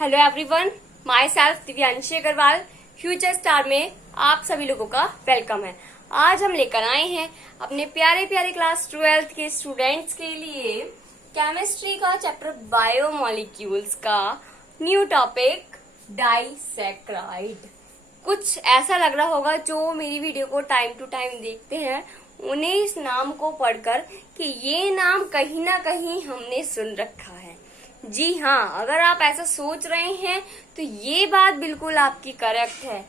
Hello everyone, my self Divyanshi Agrawal. Future star में आप सभी लोगों का वेलकम है। आज हम लेकर आए हैं अपने प्यारे प्यारे क्लास 12th के स्टूडेंट्स के लिए केमिस्ट्री का चैप्टर बायोमोलिक्यूल्स का न्यू टॉपिक डाइसैक्राइड। कुछ ऐसा लग रहा होगा जो मेरी वीडियो को टाइम टू टाइम देखते हैं उन्हें इस नाम को पढ़कर कि ये नाम कहीं ना कहीं हमने सुन रखा है। जी हाँ, अगर आप ऐसा सोच रहे हैं तो ये बात बिल्कुल आपकी करेक्ट है।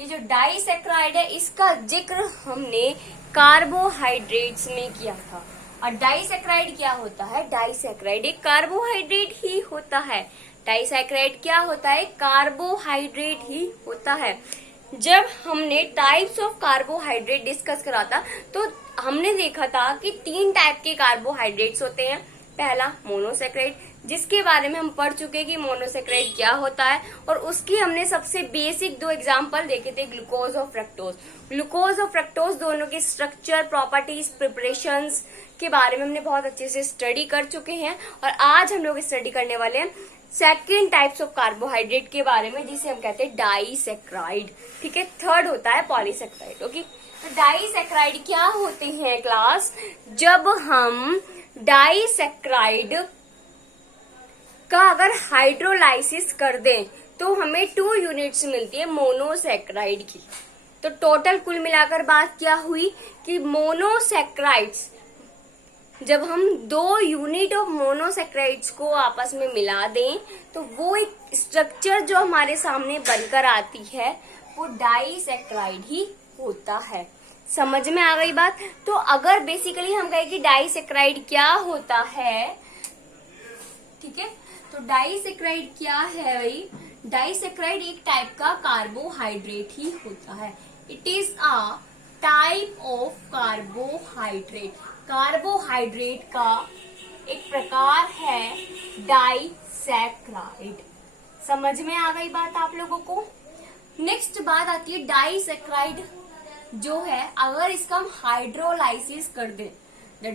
ये जो डाइसैक्राइड है इसका जिक्र हमने कार्बोहाइड्रेट्स में किया था। और डाइसैक्राइड क्या होता है? डाइसैक्राइड एक कार्बोहाइड्रेट ही होता है। डाइसैक्राइड क्या होता है? कार्बोहाइड्रेट ही होता है। जब हमने टाइप्स ऑफ कार्बोहाइड्रेट डिस्कस करा था तो हमने देखा था कि 3 टाइप के कार्बोहाइड्रेट्स होते हैं। पहला मोनोसैक्राइड, जिसके बारे में हम पढ़ चुके कि मोनोसैक्राइड क्या होता है, और उसकी हमने सबसे बेसिक 2 एग्जांपल देखे थे, ग्लूकोज और फ्रक्टोज। ग्लूकोज और फ्रक्टोज दोनों के स्ट्रक्चर, प्रॉपर्टीज, प्रिपरेशंस के बारे में हमने बहुत अच्छे से स्टडी कर चुके हैं। और आज हम लोग स्टडी करने वाले हैं सेकेंड टाइप्स ऑफ कार्बोहाइड्रेट के बारे में, जिसे हम कहते हैं डाइसैक्राइड। ठीक है, थर्ड होता है पॉलीसैक्राइड। ओके, तो डाइसैक्राइड क्या होते हैं क्लास? जब हम डाइसैक्राइड का अगर हाइड्रोलाइसिस कर दें तो हमें 2 यूनिट्स मिलती है मोनोसैक्राइड की। तो टोटल कुल मिलाकर बात क्या हुई कि मोनोसैक्राइड्स, जब हम 2 यूनिट ऑफ मोनोसैक्राइड्स को आपस में मिला दें तो वो एक स्ट्रक्चर जो हमारे सामने बनकर आती है वो डाइसैक्राइड ही होता है। समझ में आ गई बात? तो अगर बेसिकली हम कहें कि डाइसैक्राइड क्या होता है, ठीक है, तो डाइसैक्राइड क्या है भाई? डाइसैक्राइड एक टाइप का कार्बोहाइड्रेट ही होता है। It is a type of carbohydrate. Carbohydrate का एक प्रकार है डाइसैक्राइड। समझ में आ गई बात आप लोगों को? नेक्स्ट बात आती है डाइसैक्राइड जो है, अगर इसका हम हाइड्रोलाइसिस कर दें, the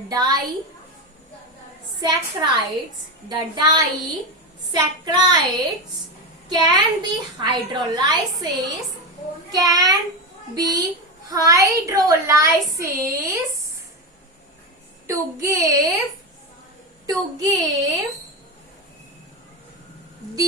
disaccharides can be hydrolysis to give the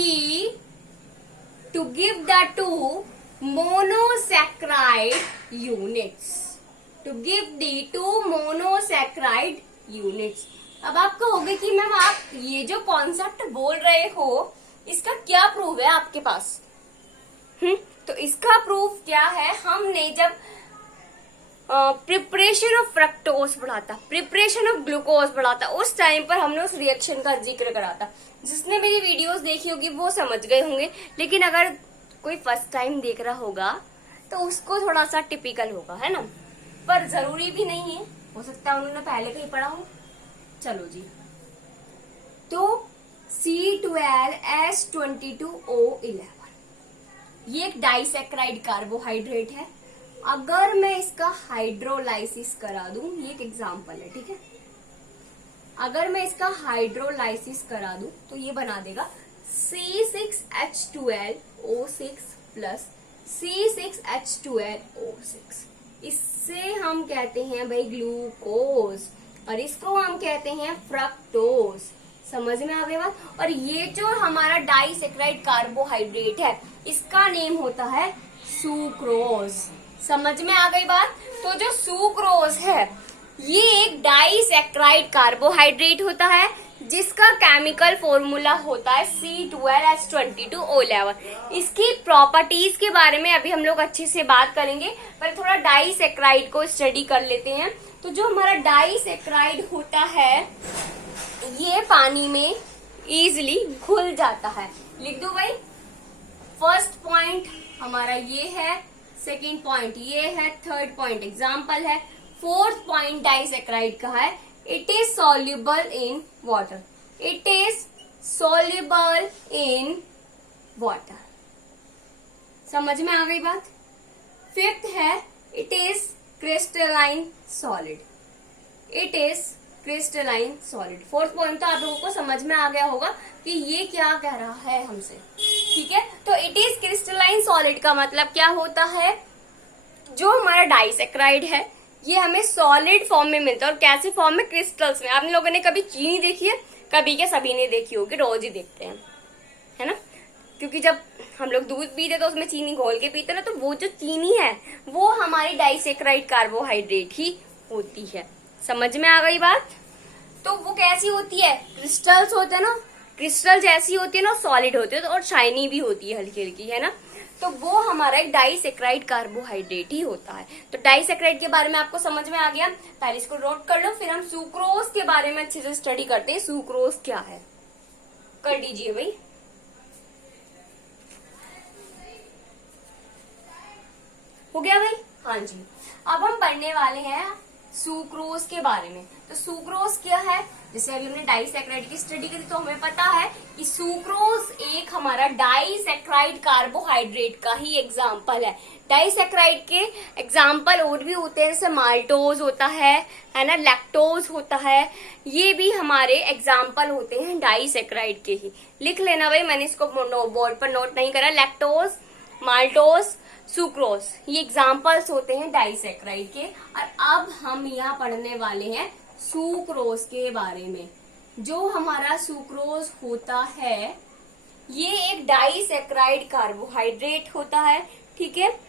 2 monosaccharide units, to give the 2 monosaccharide units। अब आप कहोगे कि मैम आप ये जो कॉन्सेप्ट बोल रहे हो इसका क्या प्रूफ है आपके पास? तो इसका प्रूफ क्या है? हमने जब प्रिपरेशन ऑफ फ्रक्टोज बढ़ा था, प्रिपरेशन ऑफ ग्लूकोज बढ़ा था, उस टाइम पर हमने उस रिएक्शन का जिक्र करा था। जिसने मेरी वीडियोस देखी होगी वो समझ गए होंगे, लेकिन अगर कोई फर्स्ट टाइम देख रहा होगा तो उसको थोड़ा सा टिपिकल होगा, है ना? पर जरूरी भी नहीं है, हो सकता है उन्होंने पहले कहीं पढ़ा हो। चलो जी, तो C12H22O11 ये एक डाइसैक्राइड कार्बोहाइड्रेट है। अगर मैं इसका हाइड्रोलाइसिस करा दूं, ये एक एग्जांपल है, ठीक है, अगर मैं इसका हाइड्रोलाइसिस करा दूं तो ये बना देगा C6H12O6 प्लस C6H12O6। इससे हम कहते हैं भाई ग्लूकोज, और इसको हम कहते हैं फ्रक्टोज। समझ में आ गई बात? और ये जो हमारा डाइसैक्राइड कार्बोहाइड्रेट है इसका नेम होता है सुक्रोज। समझ में आ गई बात? तो जो सुक्रोज है ये एक डाइसैक्राइड कार्बोहाइड्रेट होता है जिसका केमिकल फॉर्मूला होता है C12H22O11। इसकी प्रॉपर्टीज के बारे में अभी हम लोग अच्छे से बात करेंगे, पर थोड़ा डाइसैक्राइड को स्टडी कर लेते हैं। तो जो हमारा डाइसैक्राइड होता है ये पानी में इजीली घुल जाता है। लिख दो भाई, फर्स्ट पॉइंट हमारा ये है, सेकेंड पॉइंट ये है, थर्ड पॉइंट एग्जाम्पल है, फोर्थ पॉइंट डाइसैक्राइड का है it is soluble in water. It is soluble in water. समझ में आ गई बात? फिफ्थ है it is crystalline solid. It is crystalline solid. Fourth point तो आप लोगों को समझ में आ गया होगा कि ये क्या कह रहा है हमसे। ठीक है। तो इट इज क्रिस्टलाइन सॉलिड का मतलब क्या होता है, जो हमारा डाइसेक्राइड है ये हमें सॉलिड फॉर्म में मिलता है। और कैसे फॉर्म में, क्रिस्टल्स में। आप लोगों ने कभी चीनी देखी है? कभी क्या सभी ने देखी होगी, रोज ही देखते हैं, है ना। क्योंकि जब हम लोग दूध पीते तो उसमें चीनी घोल के पीते ना, तो वो जो चीनी है वो हमारी डाइसेक्राइड कार्बोहाइड्रेट ही होती है। समझ में आ गई बात? तो वो कैसी होती है, क्रिस्टल्स होते हैं ना, क्रिस्टल जैसी होती है ना, सॉलिड होती है और शाइनी भी होती है, हल्की हल्की, है ना। तो वो हमारा एक डाइसेक्राइड कार्बोहाइड्रेट ही होता है। तो डाइसेक्राइड के बारे में आपको समझ में आ गया। पहले इसको नोट कर लो, फिर हम सुक्रोज के बारे में अच्छे से स्टडी करते हैं। सुक्रोज क्या है, कर लीजिए भाई। हो गया भाई? हाँ जी। अब हम पढ़ने वाले हैं सुक्रोज के बारे में। तो सुक्रोज क्या है, जैसे अभी हमने डाइसेक्राइड की स्टडी करी तो हमें पता है कि सुक्रोज एक हमारा डाइसेक्राइड कार्बोहाइड्रेट का ही एग्जाम्पल है। डाइसेक्राइड के एग्जाम्पल और भी होते हैं, जैसे माल्टोज होता है ना, लैक्टोज होता है, ये भी हमारे एग्जाम्पल होते हैं डाइसेक्राइड के ही। लिख लेना भाई, मैंने इसको बोर्ड पर नोट नहीं करा। लैक्टोज, माल्टोज, सुक्रोज, ये एग्जाम्पल्स होते हैं डाइसेक्राइड के। और अब हम यहाँ पढ़ने वाले हैं सुक्रोज के बारे में। जो हमारा सुक्रोज होता है ये एक डाइसेक्राइड कार्बोहाइड्रेट होता है, ठीक है।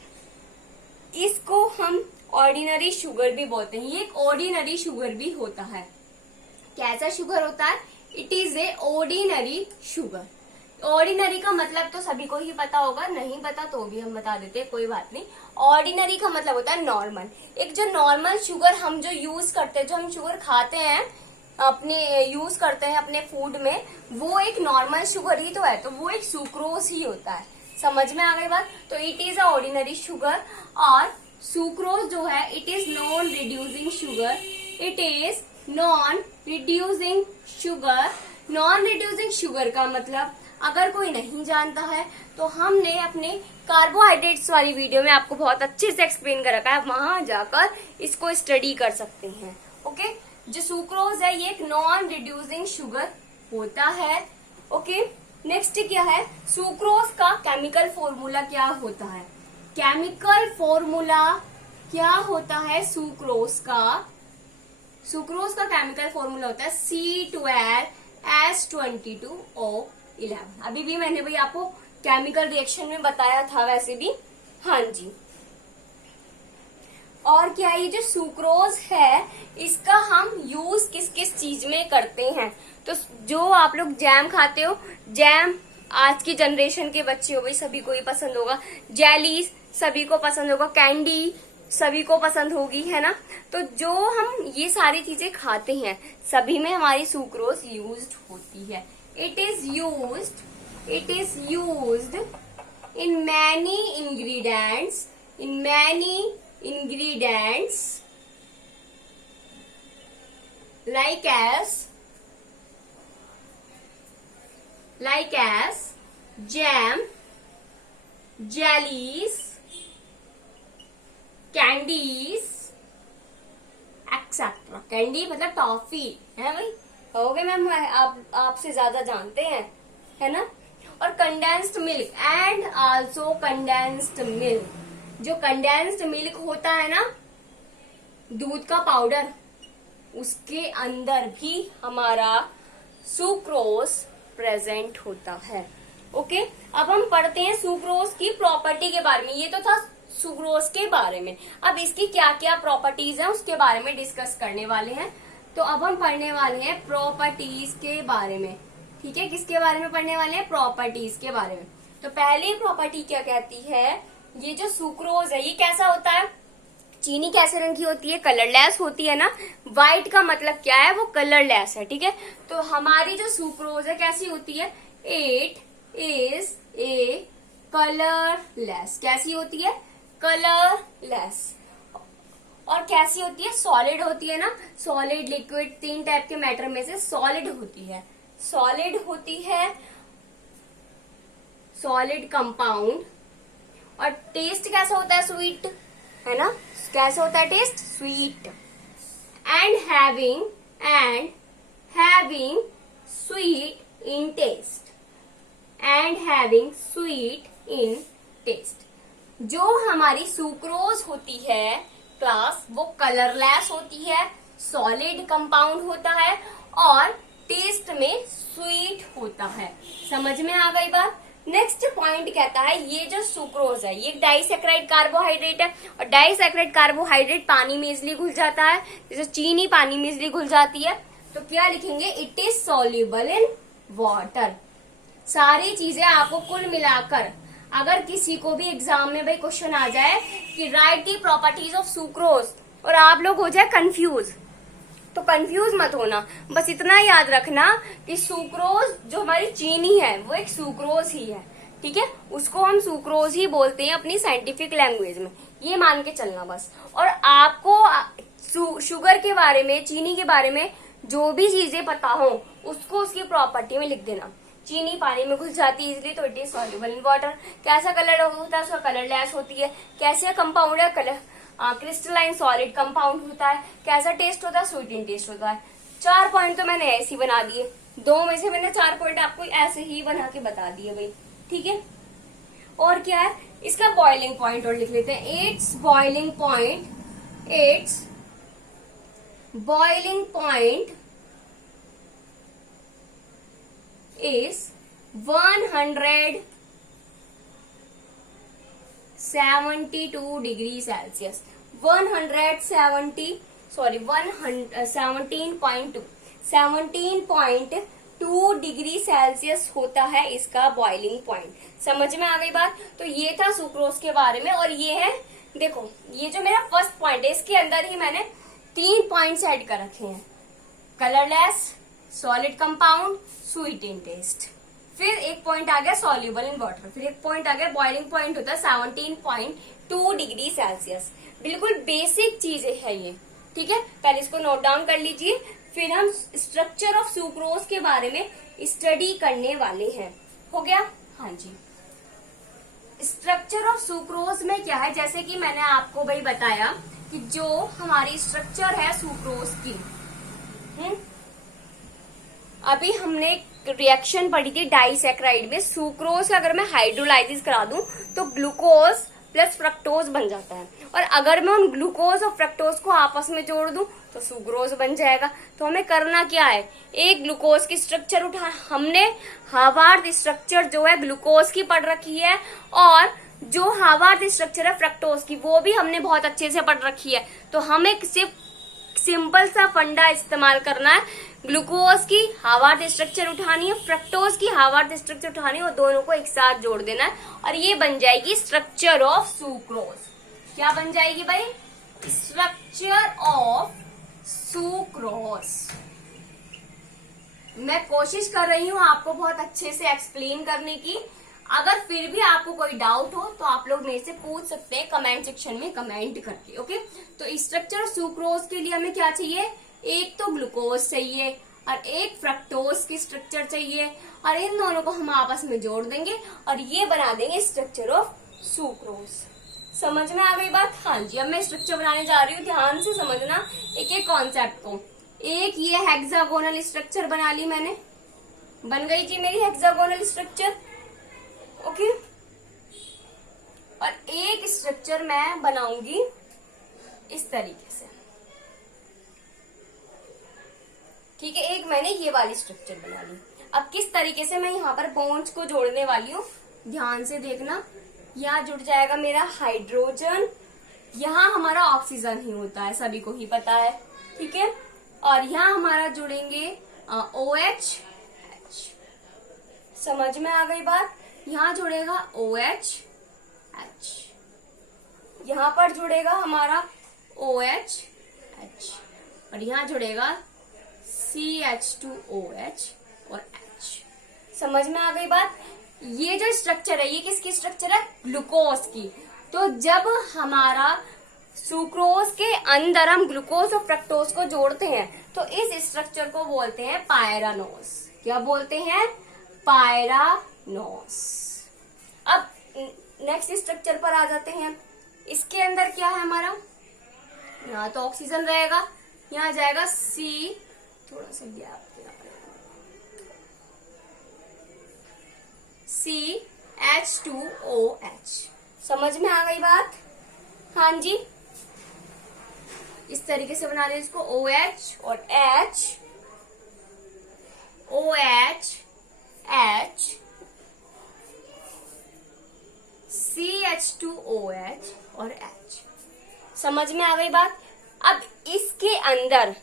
इसको हम ऑर्डिनरी शुगर भी बोलते हैं। ये एक ऑर्डिनरी शुगर भी होता है। कैसा शुगर होता है? It is a ordinary sugar. Ordinary का मतलब तो सभी को ही पता होगा, नहीं पता तो भी हम बता देते हैं, कोई बात नहीं। ऑर्डिनरी का मतलब होता है नॉर्मल। एक जो नॉर्मल शुगर हम जो यूज करते हैं, जो हम शुगर खाते हैं, अपने यूज करते हैं अपने फूड में, वो एक नॉर्मल शुगर ही तो है। तो वो एक सुक्रोज ही होता है। समझ में आ गई बात? तो it is a ordinary sugar. और सुक्रोज जो है it is non reducing sugar. It is non reducing sugar. Non reducing sugar का मतलब अगर कोई नहीं जानता है तो हमने अपने कार्बोहाइड्रेट्स वाली वीडियो में आपको बहुत अच्छे से एक्सप्लेन कर रखा है, वहां जाकर इसको स्टडी कर सकते हैं। ओके, जो सुक्रोज है ये एक नॉन रिड्यूसिंग शुगर होता है। ओके, नेक्स्ट क्या है, सुक्रोज का केमिकल फॉर्मूला क्या होता है? केमिकल फॉर्मूला क्या होता है सुक्रोज का? सुक्रोज का केमिकल फॉर्मूला होता है C12H22O11। अभी भी मैंने भाई आपको केमिकल रिएक्शन में बताया था वैसे भी। हाँ जी। और क्या ये जो सुक्रोज है इसका हम यूज किस किस चीज में करते हैं? तो जो आप लोग जैम खाते हो, जैम आज की जनरेशन के बच्चे हो भाई, सभी को ही पसंद होगा। जेलीज सभी को पसंद होगा, कैंडी सभी को पसंद होगी, है ना। तो जो हम ये सारी चीजें खाते हैं सभी में हमारी सुक्रोज यूज्ड होती है। It is used in many ingredients like as jam, jellies, candies, etc. Candy मतलब टॉफी है भाई, हो गए मैम, आपसे ज्यादा जानते हैं, है ना। और condensed milk and also condensed milk. जो कंडेंस्ड मिल्क होता है ना, दूध का पाउडर, उसके अंदर भी हमारा सुक्रोज प्रेजेंट होता है। ओके, अब हम पढ़ते हैं सुक्रोज की प्रॉपर्टी के बारे में। ये तो था सुक्रोज के बारे में। अब इसकी क्या क्या प्रॉपर्टीज हैं उसके बारे में डिस्कस करने वाले हैं। तो अब हम पढ़ने वाले हैं प्रॉपर्टीज के बारे में, ठीक है। किसके बारे में पढ़ने वाले हैं? प्रॉपर्टीज के बारे में। तो पहली प्रॉपर्टी क्या कहती है, ये जो सुक्रोज है ये कैसा होता है? चीनी कैसे रंग की होती है? कलरलेस होती है ना। व्हाइट का मतलब क्या है? वो कलरलेस है, ठीक है। तो हमारी जो सुक्रोज है कैसी होती है? It is a colourless. कैसी होती है? कलरलेस। और कैसी होती है? सॉलिड होती है ना। सॉलिड, लिक्विड, तीन टाइप के मैटर में से सॉलिड होती है। सॉलिड होती है, सॉलिड कंपाउंड। और टेस्ट कैसा होता है? स्वीट, है ना। कैसा होता है taste? Sweet. And having sweet in taste. And having sweet in taste. जो हमारी सुक्रोज होती है क्लास, वो कलरलेस होती है, सॉलिड कंपाउंड होता है और टेस्ट में स्वीट होता है। समझ में आ गई बात। नेक्स्ट पॉइंट कहता है ये जो सुक्रोज है ये डाइसैकेराइड कार्बोहाइड्रेट है और डाइसैकेराइड कार्बोहाइड्रेट पानी में इजिली घुल जाता है, जैसे चीनी पानी में इजिली घुल जाती है। तो क्या लिखेंगे, it is soluble in water. सारी चीजें आपको कुल मिलाकर, अगर किसी को भी एग्जाम में भाई क्वेश्चन आ जाए कि right the properties of sucrose और आप लोग हो जाए कंफ्यूज, तो कंफ्यूज मत होना, बस इतना याद रखना कि सुक्रोज जो हमारी चीनी है वो एक सुक्रोज ही है, ठीक है। उसको हम सुक्रोज ही बोलते हैं अपनी साइंटिफिक लैंग्वेज में, ये मान के चलना बस। और आपको शुगर के बारे में, चीनी के बारे में जो भी चीजें पता हो उसको उसकी प्रॉपर्टी में लिख देना। चीनी पानी में घुल जाती है इसलिए तो it is soluble in water. कैसा कलर होता है, उसका कलरलेस होती है। कैसे कंपाउंड है, कलर क्रिस्टलाइन सॉलिड कंपाउंड होता है। कैसा टेस्ट होता है, स्वीट इन टेस्ट होता है। 4 पॉइंट तो मैंने ऐसे ही बना दिए, 2 में से मैंने 4 पॉइंट आपको ऐसे ही बना के बता दिए भाई, ठीक है। और क्या है, इसका बॉइलिंग पॉइंट और लिख लेते हैं। It's boiling point, it's boiling point is 172 degree Celsius. 17.2 degree Celsius होता है इसका बॉइलिंग पॉइंट। समझ में आ गई बात। तो ये था सुक्रोज के बारे में। और ये है, देखो ये जो मेरा फर्स्ट पॉइंट है इसके अंदर ही मैंने 3 पॉइंट्स ऐड कर रखे हैं, colourless, solid compound, sweet in taste. फिर एक पॉइंट आ गया सॉल्युबल इन वाटर, फिर एक पॉइंट आ गया बॉइलिंग पॉइंट होता है 17.2 डिग्री सेल्सियस। बिल्कुल बेसिक चीजें है ये, ठीक है। पहले इसको नोट डाउन कर लीजिए, फिर हम स्ट्रक्चर ऑफ सुक्रोज के बारे में स्टडी करने वाले हैं। हो गया, हाँ जी। स्ट्रक्चर ऑफ सुक्रोज में क्या है, जैसे कि मैंने आपको भाई बताया कि जो हमारी स्ट्रक्चर है सुक्रोज की, अभी हमने रिएक्शन पढ़ी थी डाइसैकेराइड में। सुक्रोज अगर मैं हाइड्रोलाइसिस करा दूं तो ग्लूकोज प्लस फ्रक्टोज बन जाता है, और अगर मैं उन ग्लूकोज और फ्रक्टोज को आपस में जोड़ दूं तो सुक्रोज बन जाएगा। तो हमें करना क्या है, एक ग्लूकोज की स्ट्रक्चर उठा, हमने हार्वर्ड स्ट्रक्चर जो है ग्लूकोज की पढ़ रखी है, और जो हार्वर्ड स्ट्रक्चर है फ्रक्टोज की वो भी हमने बहुत अच्छे से पढ़ रखी है। तो हमें सिर्फ सिंपल सा फंडा इस्तेमाल करना है, ग्लूकोज की हार्वर्ड स्ट्रक्चर उठानी है, फ्रक्टोज की हार्वर्ड स्ट्रक्चर उठानी है, और दोनों को एक साथ जोड़ देना है और ये बन जाएगी स्ट्रक्चर ऑफ सुक्रोज। क्या बन जाएगी भाई, स्ट्रक्चर ऑफ सुक्रोज। मैं कोशिश कर रही हूँ आपको बहुत अच्छे से एक्सप्लेन करने की। अगर फिर भी आपको कोई डाउट हो तो आप लोग मेरे से पूछ सकते हैं कमेंट सेक्शन में कमेंट करके, ओके। तो स्ट्रक्चर ऑफ सुक्रोज के लिए हमें क्या चाहिए, एक तो ग्लूकोज चाहिए और एक फ्रक्टोज की स्ट्रक्चर चाहिए, और इन दोनों को हम आपस में जोड़ देंगे और ये बना देंगे स्ट्रक्चर ऑफ सुक्रोज। समझ में आ गई बात। हाँ जी, अब मैं स्ट्रक्चर बनाने जा रही हूँ, ध्यान से समझना एक एक कॉन्सेप्ट को। एक ये हेक्सागोनल स्ट्रक्चर बना ली मैंने, बन गई जी मेरी हेक्सागोनल स्ट्रक्चर, ओके। और एक स्ट्रक्चर मैं बनाऊंगी इस तरीके से, ठीक है। एक मैंने ये वाली स्ट्रक्चर बना ली। अब किस तरीके से मैं यहाँ पर बॉन्ड्स को जोड़ने वाली हूँ, ध्यान से देखना। यहाँ जुड़ जाएगा मेरा हाइड्रोजन, यहाँ हमारा ऑक्सीजन ही होता है, सभी को ही पता है, ठीक है। और यहाँ हमारा जुड़ेंगे OH, समझ में आ गई बात। यहाँ जुड़ेगा OH, यहाँ पर जुड़ेगा हमारा OH, और यहाँ जुड़ेगा CH2OH और H। समझ में आ गई बात। ये जो स्ट्रक्चर है ये किसकी स्ट्रक्चर है, ग्लूकोज की। तो जब हमारा सुक्रोज के अंदर हम ग्लूकोज और फ्रक्टोज को जोड़ते हैं तो इस स्ट्रक्चर को बोलते हैं पायरानोस। क्या बोलते हैं, पायरानोस। अब नेक्स्ट स्ट्रक्चर पर आ जाते हैं। इसके अंदर क्या है हमारा, यहाँ तो ऑक्सीजन रहेगा, यहाँ जाएगा C, थोड़ा सा गैप देना पड़ेगा, CH2OH। समझ में आ गई बात? हाँ जी, इस तरीके से बना रहे इसको OH और H, OH, H, CH2OH और H। समझ में आ गई बात? अब इसके अंदर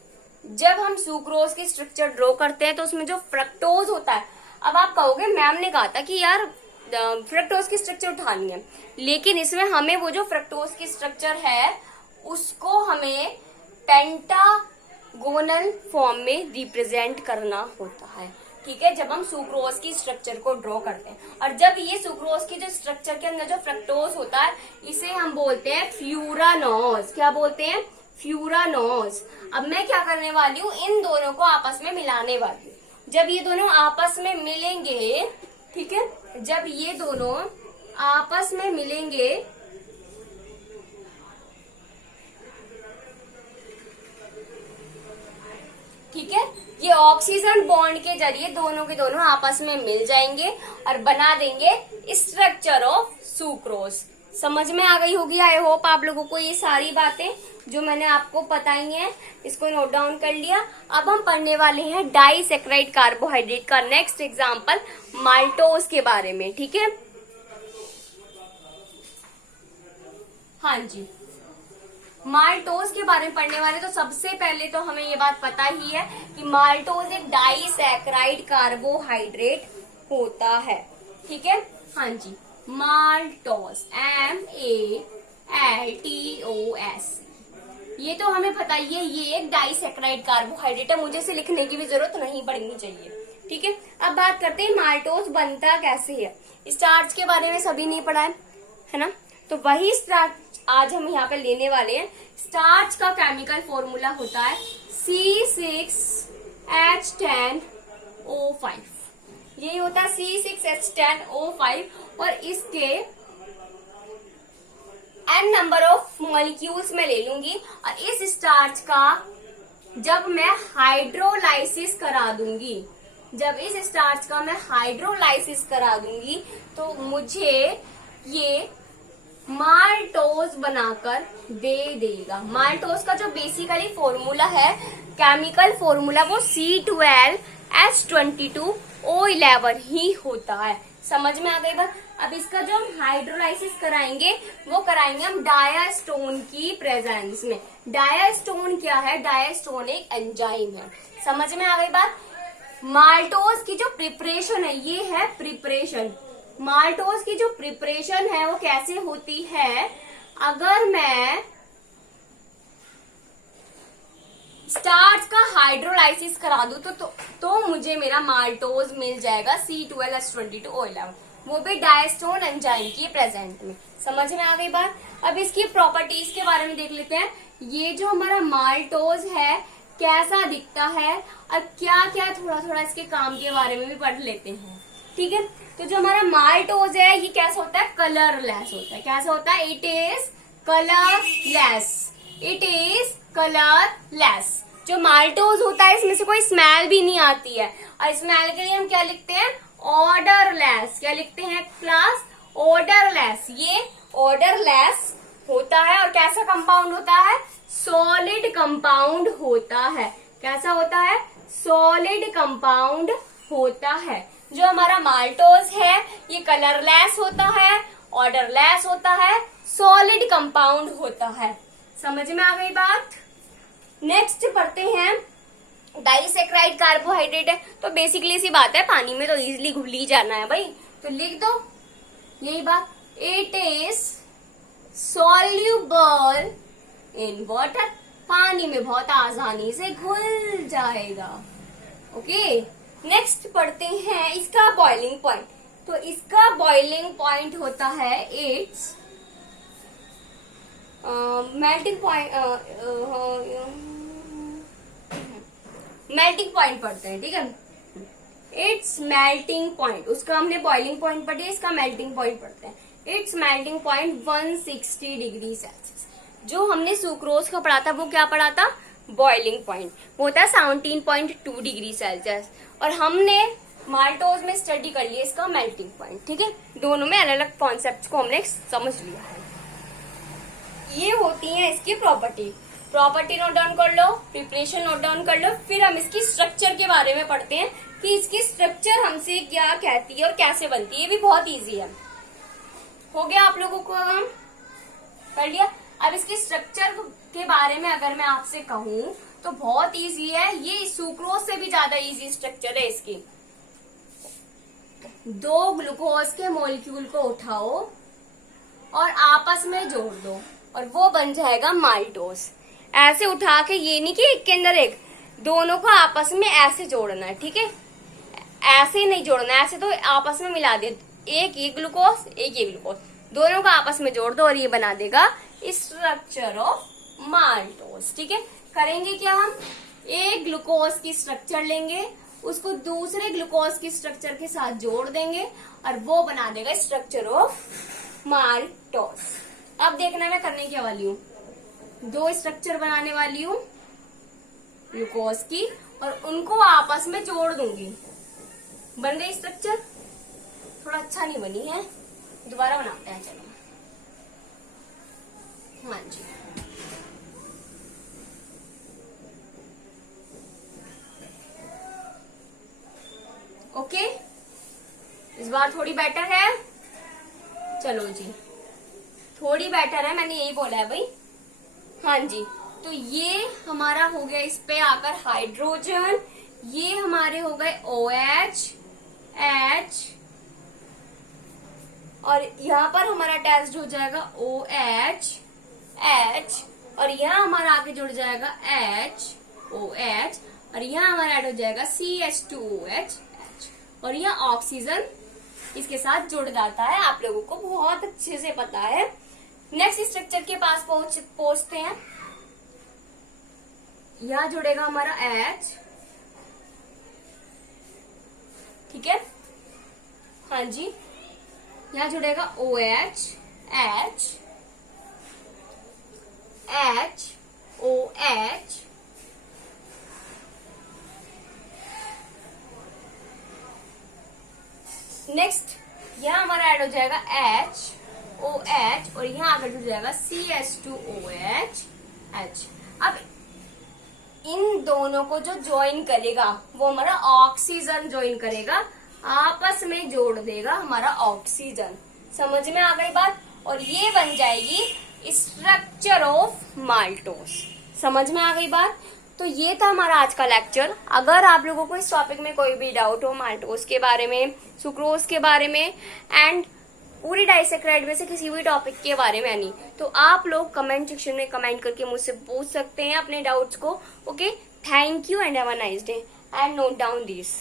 जब हम सुक्रोज की स्ट्रक्चर ड्रॉ करते हैं तो उसमें जो फ्रक्टोज होता है, अब आप कहोगे मैम ने कहा था कि यार फ्रक्टोज की स्ट्रक्चर उठानी है, लेकिन इसमें हमें वो जो फ्रक्टोज की स्ट्रक्चर है उसको हमें पेंटागोनल फॉर्म में रिप्रेजेंट करना होता है। ठीक है, जब हम सुक्रोज की स्ट्रक्चर को ड्रॉ करते हैं, और जब ये सुक्रोज की जो स्ट्रक्चर के अंदर जो फ्रक्टोज होता है इसे हम बोलते हैं फ्यूरानोज। क्या बोलते हैं? फ्यूरानोज। अब मैं क्या करने वाली हूँ, इन दोनों को आपस में मिलाने वाली हूँ। जब ये दोनों आपस में मिलेंगे, ठीक है, जब ये दोनों आपस में मिलेंगे ठीक है, ये ऑक्सीजन बॉन्ड के जरिए दोनों के दोनों आपस में मिल जाएंगे और बना देंगे स्ट्रक्चर ऑफ सुक्रोज। समझ में आ गई होगी। आई होप आप लोगों को ये सारी बातें जो मैंने आपको बताई हैं इसको नोट डाउन कर लिया। अब हम पढ़ने वाले हैं डाइसैकेराइड कार्बोहाइड्रेट का नेक्स्ट एग्जांपल माल्टोज के बारे में। ठीक है, हाँ जी, माल्टोज के बारे में पढ़ने वाले। तो सबसे पहले तो हमें ये बात पता ही है कि माल्टोज एक डाइसैकेराइड कार्बोहाइड्रेट होता है। ठीक है, हाँ जी, माल्टोज MALTOS, ये तो हमें पता ही है, ये एक डाइसैकेराइड कार्बोहाइड्रेट है, मुझे इसे लिखने की भी जरूरत नहीं पड़नी चाहिए। ठीक है, अब बात करते हैं माल्टोज बनता कैसे है। स्टार्च के बारे में सभी नहीं पढ़ा है ना, तो वही स्टार्च आज हम यहाँ पे लेने वाले हैं। स्टार्च का केमिकल फॉर्मूला होता है C6H10O5। यही होता है C6H10O5, और इसके n नंबर ऑफ मॉलिक्यूल्स मैं ले लूंगी, और इस स्टार्च का जब मैं हाइड्रोलाइसिस करा दूंगी, जब इस स्टार्च का मैं हाइड्रोलाइसिस करा दूंगी तो मुझे ये माल्टोज बनाकर दे देगा। माल्टोज का जो बेसिकली फॉर्मूला है, केमिकल फॉर्मूला, वो C12H22O11 ही होता है। समझ में आ गई बात? अब इसका जो हम हाइड्रोलाइसिस कराएंगे वो कराएंगे हम डायास्टोन की प्रेजेंस में। डायास्टोन क्या है? डायास्टोन एक एंजाइम है। समझ में आ गई बात? माल्टोज की जो प्रिपरेशन है, ये है प्रिपरेशन। माल्टोज की जो प्रिपरेशन है वो कैसे होती है? अगर मैं स्टार्च का हाइड्रोलाइसिस करा दूं तो मुझे मेरा माल्टोज मिल जाएगा C12H22O11, वो भी डायस्टोन एंजाइम की प्रेजेंट में। समझ में आ गई बात? अब इसकी प्रॉपर्टीज के बारे में देख लेते हैं। ये जो हमारा माल्टोज है कैसा दिखता है और क्या क्या थोड़ा थोड़ा इसके काम के बारे में भी पढ़ लेते हैं। ठीक है, तो जो हमारा माल्टोज है ये कैसा होता है? कलरलेस होता है। कैसा होता है? It is colourless. It is colourless. जो माल्टोज होता है इसमें से कोई स्मेल भी नहीं आती है, और स्मेल के लिए हम क्या लिखते हैं? ऑर्डरलेस। क्या लिखते हैं क्लास? ऑर्डरलेस। ये ऑर्डरलेस होता है, और कैसा कंपाउंड होता है? सॉलिड कंपाउंड होता है। कैसा होता है? सॉलिड कंपाउंड होता है। जो हमारा माल्टोज है ये कलरलेस होता है, ऑर्डरलेस होता है, सॉलिड कंपाउंड होता है। समझ में आ गई बात? नेक्स्ट पढ़ते हैं डाइसैकेराइड कार्बोहाइड्रेट है, तो बेसिकली सी बात है, पानी में तो इजीली घुल ही जाना है भाई, तो लिख दो यही बात। It is soluble in water, पानी में बहुत आसानी से घुल जाएगा। ओके, नेक्स्ट पढ़ते हैं इसका बॉइलिंग पॉइंट। तो इसका बॉइलिंग पॉइंट होता है it's melting point. Melting point पढ़ते हैं, ठीक है। इट्स मेल्टिंग पॉइंट, उसका हमने बॉइलिंग पॉइंट पढ़ी, इसका मेल्टिंग पॉइंट पढ़ते हैं। It's melting point 160 degree Celsius. जो हमने सुक्रोज का पढ़ा था वो क्या पढ़ा था? बॉइलिंग पॉइंट, वो होता है 17.2 डिग्री सेल्सियस। और हमने माल्टोज में स्टडी कर लिया इसका मेल्टिंग पॉइंट, ठीक है। दोनों में अलग अलग कॉन्सेप्ट को हमने समझ लिया है। ये होती है इसकी प्रॉपर्टी नोट डाउन कर लो, प्रिपरेशन नोट डाउन कर लो। फिर हम इसकी स्ट्रक्चर के बारे में पढ़ते हैं कि इसकी स्ट्रक्चर हमसे क्या कहती है और कैसे बनती है। ये भी बहुत इजी है। हो गया आप लोगों को, हम कर लिया। अब इसकी स्ट्रक्चर के बारे में अगर मैं आपसे कहूं तो बहुत इजी है। ये सुक्रोज से भी ज्यादा इजी स्ट्रक्चर है इसकी। 2 ग्लूकोज के मॉलिक्यूल को उठाओ और आपस में जोड़ दो और वो बन जाएगा माल्टोज। ऐसे उठा के, ये नहीं कि एक के अंदर एक, दोनों को आपस में ऐसे जोड़ना है, ठीक है। ऐसे नहीं जोड़ना, ऐसे तो आपस में मिला दे, एक ये ग्लूकोज एक ये ग्लूकोज, दोनों को आपस में जोड़ दो और ये बना देगा स्ट्रक्चर ऑफ माल्टोज, ठीक है। करेंगे क्या, हम एक ग्लूकोज की स्ट्रक्चर लेंगे, उसको दूसरे ग्लूकोज की स्ट्रक्चर के साथ जोड़ देंगे और वो बना देगा स्ट्रक्चर ऑफ माल्टोज। अब देखना मैं करने क्या वाली हूँ, 2 स्ट्रक्चर बनाने वाली हूँ ग्लूकोज की और उनको आपस में जोड़ दूंगी। बन गई स्ट्रक्चर। थोड़ा अच्छा नहीं बनी है, दोबारा बनाते हैं, चलो। हाँ जी, ओके। इस बार थोड़ी बेटर है, चलो जी, थोड़ी बेटर है, मैंने यही बोला है भाई। हाँ जी, तो ये हमारा हो गया इस पे आकर हाइड्रोजन, ये हमारे हो गए OH, H, और यहाँ पर हमारा अटैच्ड हो जाएगा OH, H, और यहाँ हमारा आगे जुड़ जाएगा H, OH, और यहाँ हमारा ऐड हो जाएगा CH2OH, H, और यहाँ ऑक्सीजन इसके साथ जुड़ जाता है। आप लोगों को बहुत अच्छे से पता है। नेक्स्ट स्ट्रक्चर के पास पहुंचते हैं। यहाँ जुड़ेगा हमारा H, ठीक है। हाँ जी, यहाँ जुड़ेगा OH, H, H, OH, next यहाँ हमारा ऐड हो जाएगा H, OH, और यहाँ आकर जुड़ जाएगा CH2OH, H। अब इन दोनों को जो ज्वाइन करेगा वो हमारा ऑक्सीजन ज्वाइन करेगा, आपस में जोड़ देगा हमारा ऑक्सीजन। समझ में आ गई बात? और ये बन जाएगी स्ट्रक्चर ऑफ माल्टोज। समझ में आ गई बात? तो ये था हमारा आज का लेक्चर। अगर आप लोगों को इस टॉपिक में कोई भी डाउट हो, माल्टोज के बारे में, सुक्रोज के बारे में, एंड पूरी डाइसेक्राइड में से किसी भी टॉपिक के बारे में नहीं, तो आप लोग कमेंट सेक्शन में कमेंट करके मुझसे पूछ सकते हैं अपने डाउट्स को। Okay, thank you and have a nice day and note down this.